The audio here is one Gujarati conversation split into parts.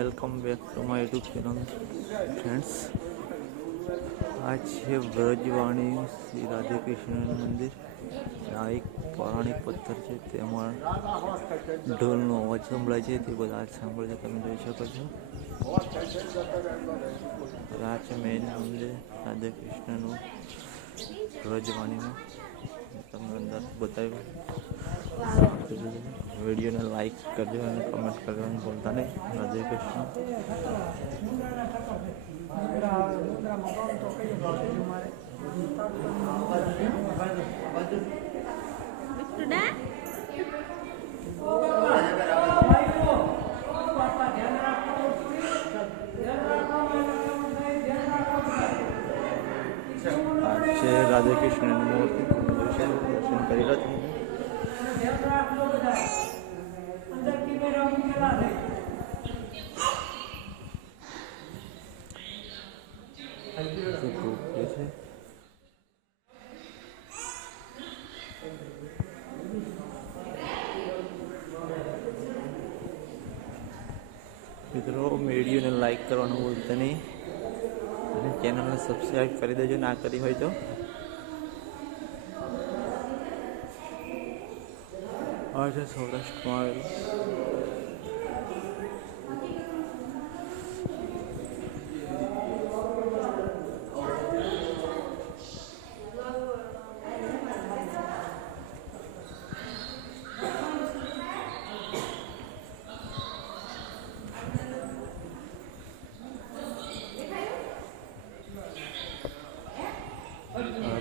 Welcome back to my YouTube channel friends આ છે વ્રજવાણી શ્રી રાધે કૃષ્ણનું મંદિર. આ એક પૌરાણિક પથ્થર છે, તેમાં ઢોલનો અવાજ સંભળાય છે, તે બધા સાંભળે તમે જોઈ શકો છો. આ છે મેઇન મંદિર રાધે કૃષ્ણનું વ્રજવાણીનું. તમને અંદર બતાવ્યું. વિડીયોને લાઈક કરજો અને કમેન્ટ કરવાનું ભૂલતા નહીં. રાધે કૃષ્ણ. છે રાધે કૃષ્ણની મૂર્તિ. છો. દર્શન કરી રહ્યા તમે શું ગોપીઓ છે મિત્રો વિડીયોને લાઈક કરવાનું ભૂલતા નહીં. અને ચેનલને સબસ્ક્રાઈબ કરી દેજો, ના કરી હોય તો. આજે સૌરાષ્ટ્રમાં આવેલું.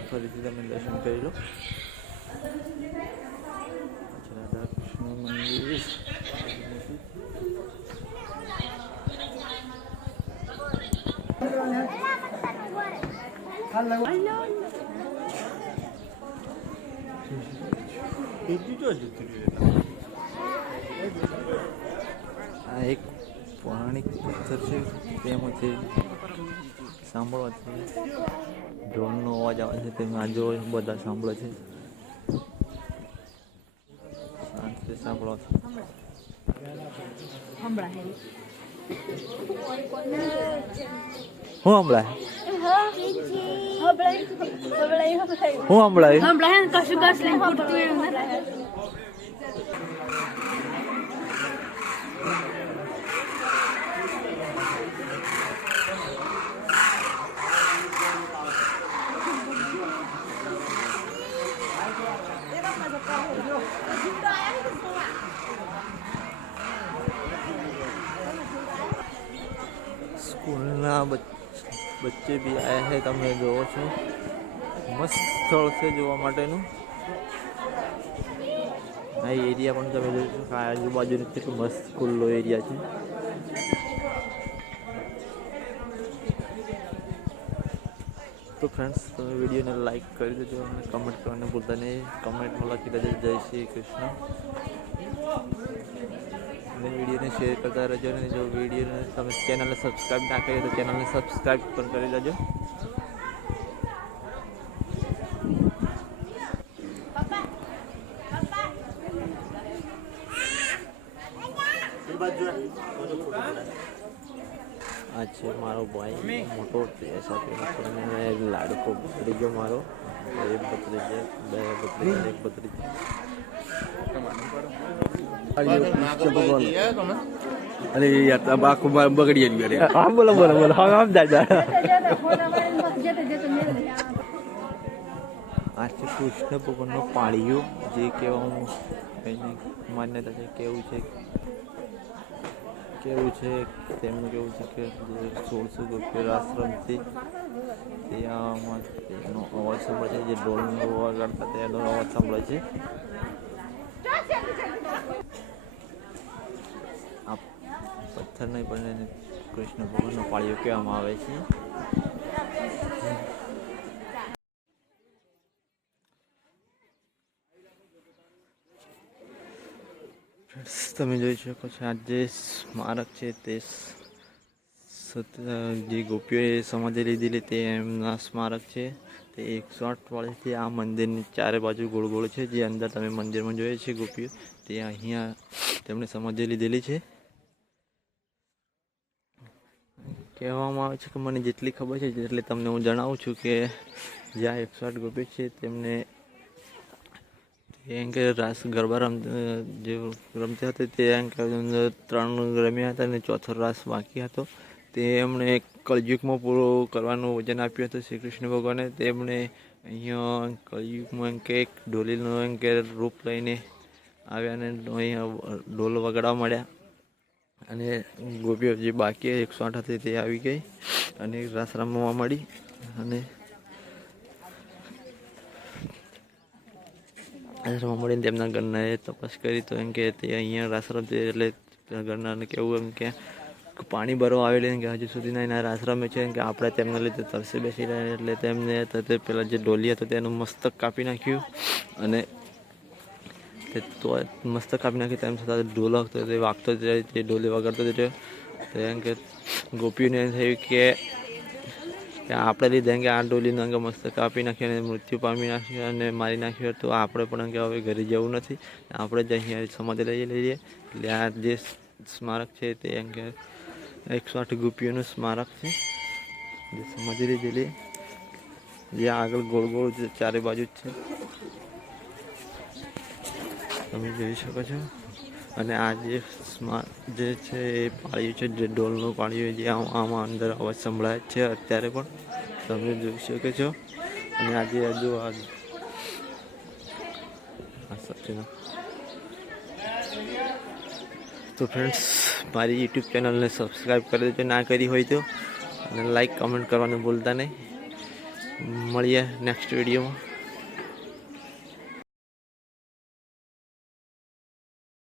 આ ફરીથી તમે દર્શન કરી લો રાધા કૃષ્ણ મંદિર આ એક પૌરાણિક પથ્થર છે તેમાંથી સાંભળવાથી ડ્રોનનો અવાજ આવે છે તેમાં આજો બધા સાંભળે છે. શાંતિથી સાંભળો હું હમણાં? હું હમણાં? કશું kasih સ્કૂલના બચ- બચ્ચે બી આવ્યા છે તમે જોવો છો. મસ્ત સ્થળ છે જોવા માટેનું. આ એરિયા પણ તમે જોઈ શકો આ આજુબાજુનું કેટલું મસ્ત ખુલ્લો એરિયા છે. તો ફ્રેન્ડ્સ તમે વિડીયોને લાઈક કરી દેજો અને કમેન્ટ કરવાનું ભૂલતા નહીં. કમેન્ટમાં લખી દેજો, જય શ્રી કૃષ્ણ. વિડીયોને શેર કરતા રહેજો અને જો વિડીયોને તમે ચેનલને સબસ્ક્રાઈબ ના કરી તો ચેનલને સબસ્ક્રાઈબ પણ કરી દેજો આ છે મારો ભાઈ મોટો તે સાથે અને લાડકો બદલી ગયો મારો એક બદલી છે બે બદલી છે એક બદલી છે અરે યાર આ આખું મારે બગડી ગયું યાર હા બોલો બોલો બોલો. હા આમ દાદા આ છે કૃષ્ણ ભગવાનનો પાળિયો જે કહેવામાં એની માન્યતા છે કેવું છે કેવું છે તેમનું કેવું છે કે જે સોળસો ગોપીર આશ્રમથી ત્યાં એનો અવાજ સંભળાય છે જે ઢોલનો વગાડતા તેનો અવાજ સંભળાય છે. પથ્થર નહીં પણ એને કૃષ્ણ ભગવાનનો પાળિયો કહેવામાં આવે છે. તમે જોઈ શકો છો આ જે સ્મારક છે તે જે ગોપીઓએ સમાધિ લીધેલી તે એમના સ્મારક છે. તે એકસો આઠ વાળીથી આ મંદિરની ચારે બાજુ ગોળ ગોળ છે. જે અંદર તમે મંદિરમાં જોઈએ છે ગોપીઓ, તે અહીંયા તેમણે સમાધિ લીધેલી છે. કહેવામાં આવે છે કે મને જેટલી ખબર છે એટલે તમને હું જણાવું છું કે જ્યાં એકસો આઠ ગોપી છે, તેમને એમ કે રાસ ગરબા રમ, જે રમતા હતા તે એમ કે ત્રણ રમ્યા હતા અને ચોથો રાસ બાકી હતો. તે એમણે કલયુગમાં પૂરો કરવાનું વચન આપ્યું હતું શ્રી કૃષ્ણ ભગવાને. તેમણે અહીંયા કલયુગમાં એમ કે એક ડોલીનું એમ કે રૂપ લઈને આવ્યા અને અહીંયા ઢોલ વગાડવા મળ્યા અને ગોપીઓ જે બાકી એકસો આઠ હતી તે આવી ગઈ અને રાસ રમવા મળી અને રમવા મળીને તેમના ઘરનાએ તપાસ કરી તો એમ કે તે અહીંયા રાસ રમતી એટલે ઘરનાને કેવું એમ કે પાણી ભરવા આવેલી કે હજુ સુધી એના રાસ છે કે આપણે તેમના લીધે તરસી બેસી રહ્યા એટલે તેમને તે પેલા જે ડોલી હતો તેનું મસ્તક કાપી નાખ્યું અને તે તો મસ્ત કાપી છતાં ઢોલક તો તે વાગતો જ રહ્યો તે ડોલી વગાડતો જ રહ્યો. તો એમ કે ગોપીઓને એમ થયું કે આપણે લીધે કે આ ડોલીને અંગે મસ્તક કાપી નાખ્યું અને મૃત્યુ પામી નાખ્યો અને મારી નાખ્યું તો આપણે પણ કે હવે ઘરે જવું નથી. આપણે જ અહીંયા સમાધિ લઈ લઈએ. એટલે આ જે સ્મારક છે તે કે એકસો આઠ ગોપીઓનું સ્મારક છે. જે સમાધિ લીધેલી જે આગળ ગોળ ગોળ ચારે બાજુ જ છે. તમે જોઈ શકો છો. અને આ જે સ્માર્ટ જે છે એ પાળ્યું છે, જે ઢોલનું પાળ્યું જે આમ અંદર અવાજ સંભળાય છે અત્યારે પણ. તમે જોઈ શકો છો. અને આજે હજુ આ તો ફ્રેન્ડ્સ મારી યુટ્યુબ ચેનલને સબસ્ક્રાઈબ કરી દેજો. ના કરી હોય તો. અને લાઈક કમેન્ટ કરવાનું ભૂલતા નહીં. મળીએ નેક્સ્ટ વિડીયોમાં